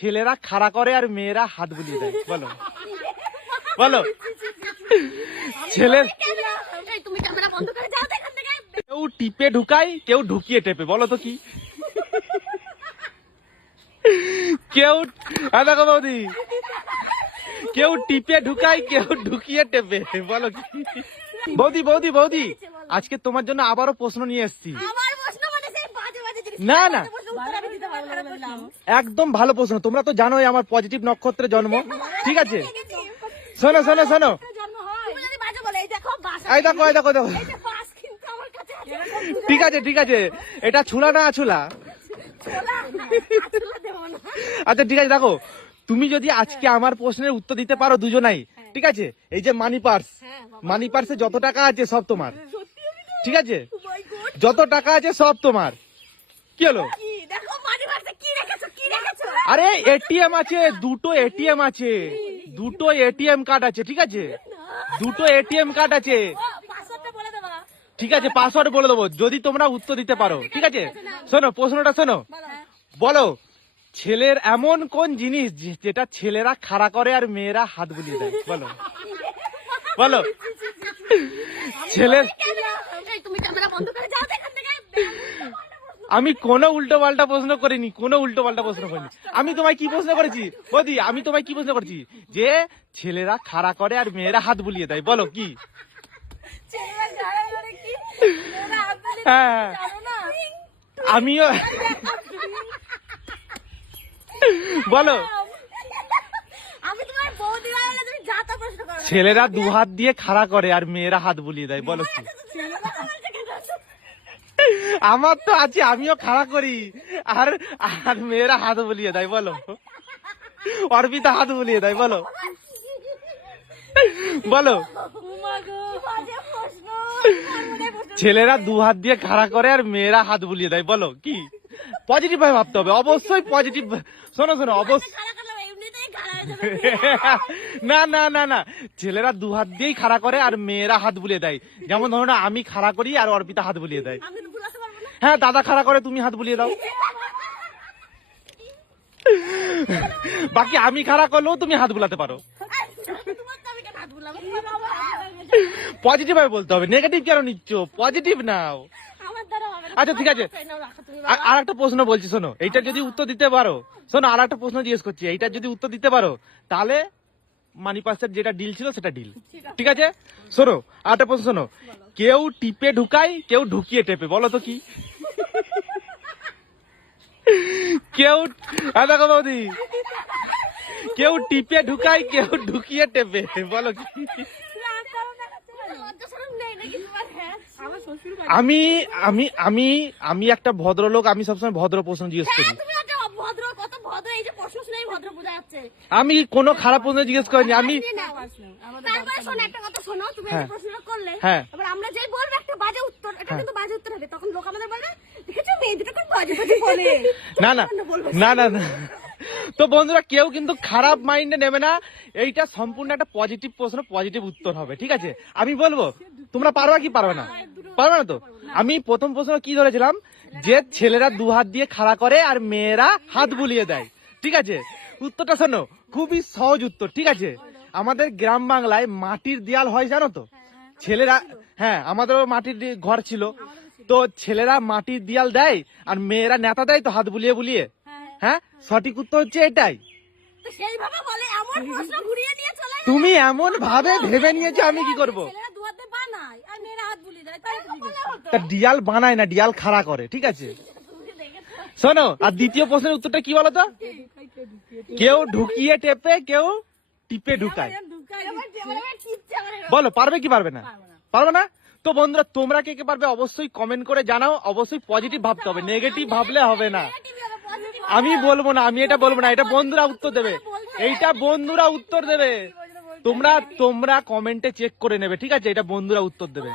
ছেলেরা খাড়া করে আর মেয়েরা হাত বুলিয়ে দেয়। বলো। বলো। ছেলে কেউ টিপে ঢুকায় কেউ ঢুকিয়ে টেপে বলো তো কি? কেউ দেখো বৌদি। কেউ টিপে ঢুকায় কেউ ঢুকিয়ে টেপে বলো কি? বৌদি বৌদি বৌদি আজকে তোমার জন্য আবারও প্রশ্ন নিয়ে এসেছি। মানে না, না। একদম ভালো প্রশ্ন। তোমরা তো জানোই আমার পজিটিভ নক্ষত্রে জন্ম। ঠিক আছে? শোনো শোনো শোনো। এই দেখো এই দেখো দেখো। ঠিক আছে ঠিক আছে। এটা ছুলা না আছুলা? আচ্ছা ঠিক আছে, দেখো। তুমি যদি আজকে আমার প্রশ্নের উত্তর দিতে পারো দুজনাই, ঠিক আছে? এই যে মানি পার্স মানি পার্সে যত টাকা আছে সব তোমার। ঠিক আছে? যত টাকা আছে সব তোমার। কি হলো কি দেখো মানি বাক্সে কি রেখেছো কি রেখেছো আরে এটিএম আছে দুটো এটিএম আছে। দুটো এটিএম কার্ড আছে ঠিক আছে? দুটো এটিএম কার্ড আছে। ঠিক আছে পাসওয়ার্ড বলে দেবো যদি তোমরা উত্তর দিতে পারো ঠিক আছে? শোনো প্রশ্নটা শোনো। বলো ছেলের এমন কোন জিনিস যেটা ছেলেরা খাড়া করে আর মেয়েরা হাত বুলিয়ে দেয়? বলো। বলো। ছেলের তুমি ক্যামেরা বন্ধ করে আমি কোনো উল্টো পাল্টা প্রশ্ন করিনি কোনো উল্টো পাল্টা প্রশ্ন করিনি। আমি তোমায় কি প্রশ্ন করেছি? বদি আমি তোমায় কি প্রশ্ন করেছি? যে ছেলেরা খাড়া করে আর মেয়েরা হাত বুলিয়ে দেয় বলো কি? হ্যাঁ। আমিও বলো। ছেলেরা দু হাত দিয়ে খাড়া করে আর মেয়েরা হাত বুলিয়ে দেয় বলো কি? আমার তো আছে, আমিও খাড়া করি। আর আর মেয়েরা হাত বুলিয়ে দেয়, বলো। অর্পিতা হাত বুলিয়ে দেয়, বলো। বলো। ছেলেরা দু হাত দিয়ে খাড়া করে আর মেয়েরা হাত বুলিয়ে দেয়, বলো, কি? পজিটিভ ভাবে ভাবতে হবে, অবশ্যই পজিটিভ শোনো শোনো অবশ্যই না না না না, ছেলেরা দু হাত দিয়েই খাড়া করে আর মেয়েরা হাত বুলিয়ে দেয়। যেমন ধরো না, আমি খাড়া করি আর অর্পিতা হাত বুলিয়ে দেয়। হ্যাঁ দাদা খাড়া করে তুমি হাত বুলিয়ে দাও। বাকি আমি খাড়া করলেও তুমি হাত বুলাতে পারো। পজিটিভ বলতে হবে। নেগেটিভ কেন নিচ্ছ? পজিটিভ নাও। আচ্ছা ঠিক আছে। আর একটা প্রশ্ন বলছি, শোনো। এইটা যদি উত্তর দিতে পারো, শোনো আর একটা প্রশ্ন জিজ্ঞেস করছি। এইটা যদি উত্তর দিতে পারো, তাহলে মানি পাসের যেটা ডিল ছিল, সেটা ডিল ঠিক আছে? শোনো আর একটা প্রশ্ন শোনো। কেউ টিপে ঢুকায়, কেউ ঢুকিয়ে টেপে, বলো তো কি? কেউ দেখো বৌদি কেউ টিপে ঢুকায় কেউ ঢুকিয়ে টেপে। বলো কি? হ্যাঁ আমি আমি আমি আমি একটা ভদ্রলোক আমি সবসময় ভদ্র প্রশ্ন জিজ্ঞেস করি। হ্যাঁ তুমি একটা ভদ্র কত ভদ্র এই যে প্রশ্ন শুনেই ভদ্র বোঝা যাচ্ছে। আমি কোনো খারাপ প্রশ্ন জিজ্ঞেস করিনি? আমি তারপরে শোনো একটা কথা শোনো তুমি এই যে হ্যাঁ। হ্যাঁ। আমরা যেই বলব একটা বাজে উত্তর এটা হ্যাঁ। কিন্তু বাজে উত্তর হবে। তখন লোক আমাদের বলবে দেখেছ? মেয়ে দুটো কোন বাজে বাজে বলে। না না না না না। তো বন্ধুরা কেউ কিন্তু খারাপ মাইন্ডে নেবে না। এইটা সম্পূর্ণ একটা পজিটিভ প্রশ্ন পজিটিভ উত্তর হবে ঠিক আছে? আমি বলব তোমরা পারবা কি পারবে না? পারবে না তো? আমি প্রথম প্রশ্ন কি ধরেছিলাম? যে ছেলেরা দু হাত দিয়ে খাড়া করে আর মেয়েরা হাত বুলিয়ে দেয় ঠিক আছে? উত্তরটা শোনো খুবই সহজ উত্তর ঠিক আছে? আমাদের গ্রাম বাংলায় মাটির দেয়াল হয় জানো তো? ছেলেরা হ্যাঁ আমাদেরও মাটির ঘর ছিল। তো ছেলেরা মাটির দেয়াল দেয় আর মেয়েরা নেতা দেয় তো হাত বুলিয়ে বুলিয়ে। হ্যাঁ সঠিক উত্তর হচ্ছে এটাই। তো সেইভাবে বলে এমন প্রশ্ন ঘুরিয়ে নিয়ে চলে গেল। তুমি এমন ভাবে ভেবে নিয়েছো আমি কি করব? ছেলেরা দুয়াতে বানায় আর মেয়েরা হাত বুলি দেয় তাই তো ডিয়াল বানায় না ডিয়াল খাড়া করে ঠিক আছে? শোনো আর দ্বিতীয় প্রশ্নের উত্তরটা কি বলো তো? কেউ ঢুকিয়ে টেপে কেউ টিপে ঢুকায়। বলো পারবে কি পারবে না। পারবে না? তো বন্ধুরা, তোমরা কে কে পারবে অবশ্যই কমেন্ট করে জানাও। অবশ্যই পজিটিভ ভাবতে হবে। নেগেটিভ ভাবলে হবে না। আমি বলব না, আমি এটা বলব না। এটা বন্ধুরা উত্তর দেবে। এইটা বন্ধুরা উত্তর দেবে। তোমরা তোমরা কমেন্টে চেক করে নেবে, ঠিক আছে? এটা বন্ধুরা উত্তর দেবে।